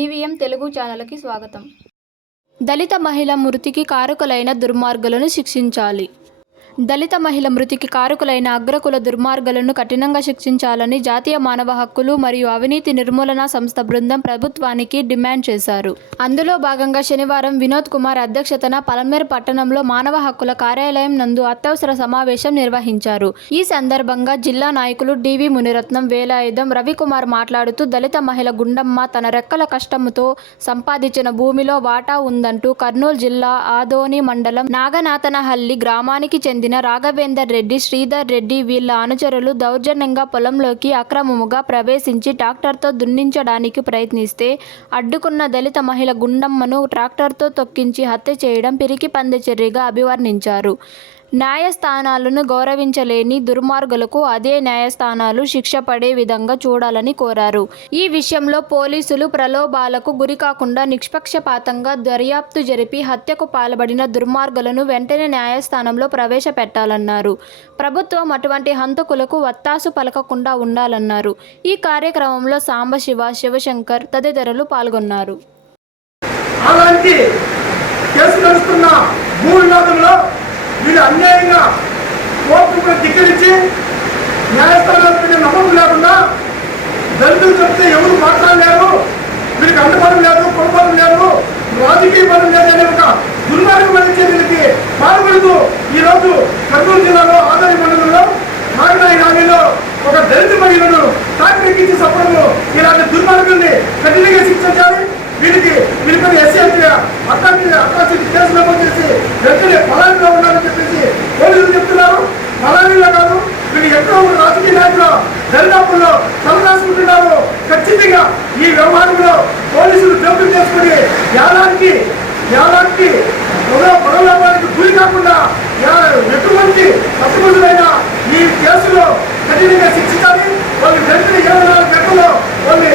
GVM Telugu ఛానల్కి స్వాగతం. దళిత మహిళ మృతికి కారకులైన దుర్మార్గులను శిక్షించాలి. దళిత మహిళ మృతికి కారకులైన అగ్రకుల దుర్మార్గులను కఠినంగా శిక్షించాలని జాతీయ మానవ హక్కులు మరియు అవినీతి నిర్మూలన సంస్థ బృందం ప్రభుత్వానికి డిమాండ్ చేశారు. అందులో భాగంగా శనివారం వినోద్ కుమార్ అధ్యక్షతన పలమేర్ పట్టణంలో మానవ హక్కుల కార్యాలయం నందు అత్యవసర సమావేశం నిర్వహించారు. ఈ సందర్భంగా జిల్లా నాయకులు డివి మునిరత్నం వేలాయుధం రవికుమార్ మాట్లాడుతూ దళిత మహిళ గుండమ్మ తన రెక్కల కష్టముతో సంపాదించిన భూమిలో వాటా ఉందంటూ కర్నూలు జిల్లా ఆదోని మండలం నాగనాథనహల్లి గ్రామానికి చెందిన రాఘవేందర్ రెడ్డి శ్రీధర్ రెడ్డి వీళ్ళ అనుచరులు దౌర్జన్యంగా పొలంలోకి అక్రమముగా ప్రవేశించి ట్రాక్టర్తో దున్నించడానికి ప్రయత్నిస్తే అడ్డుకున్న దళిత మహిళ గుండమ్మను ట్రాక్టర్తో తొక్కించి హత్య చేయడం పిరికి పందె చర్యగా అభివర్ణించారు. న్యాయస్థానాలను గౌరవించలేని దుర్మార్గులకు అదే న్యాయస్థానాలు శిక్ష పడే విధంగా చూడాలని కోరారు. ఈ విషయంలో పోలీసులు ప్రలోభాలకు గురికాకుండా నిష్పక్షపాతంగా దర్యాప్తు జరిపి హత్యకు పాల్పడిన దుర్మార్గులను వెంటనే న్యాయస్థానంలో ప్రవేశపెట్టాలన్నారు. ప్రభుత్వం అటువంటి హంతకులకు వత్తాసు పలకకుండా ఉండాలన్నారు. ఈ కార్యక్రమంలో సాంబశివ శివశంకర్ తదితరులు పాల్గొన్నారు. అలాంటి కేసు నడుస్తున్న మూడు నాదుల్లో వీళ్ళు అన్యాయంగా కోర్టుకు ధిక్కరించి న్యాయస్థానాల నమ్మకం లేకుండా దళితులు చెప్తే ఎవరు మాట్లాడలేరు వీరికి అండబలం లేదు కులబలం లేదు రాజకీయ బలం లేదు అనే ఒక దుర్మార్గమైన చర్యలకి పాల్పడుతూ ఈరోజు కర్నూలు జిల్లాలో ఆదాయ మండలంలో నాగనాయ నాగిలో ఒక దళిత మహిళను వీళ్ళు ఎక్కడో రాజకీయ నాయకులు దరిదాపుల్లో తలదాసుకుంటున్నారు ఖచ్చితంగా ఈ వ్యవహారంలో పోలీసులు జోక్యం చేసుకుని యాదానికి యాదానికి పొరలాభానికి గురి కాకుండా ఎటువంటి అసమర్థులైన ఈ కేసులో కఠినంగా శిక్షించాలి. వాళ్ళు జరిగిన ఇరవై నాలుగు గంటల్లో వాళ్ళని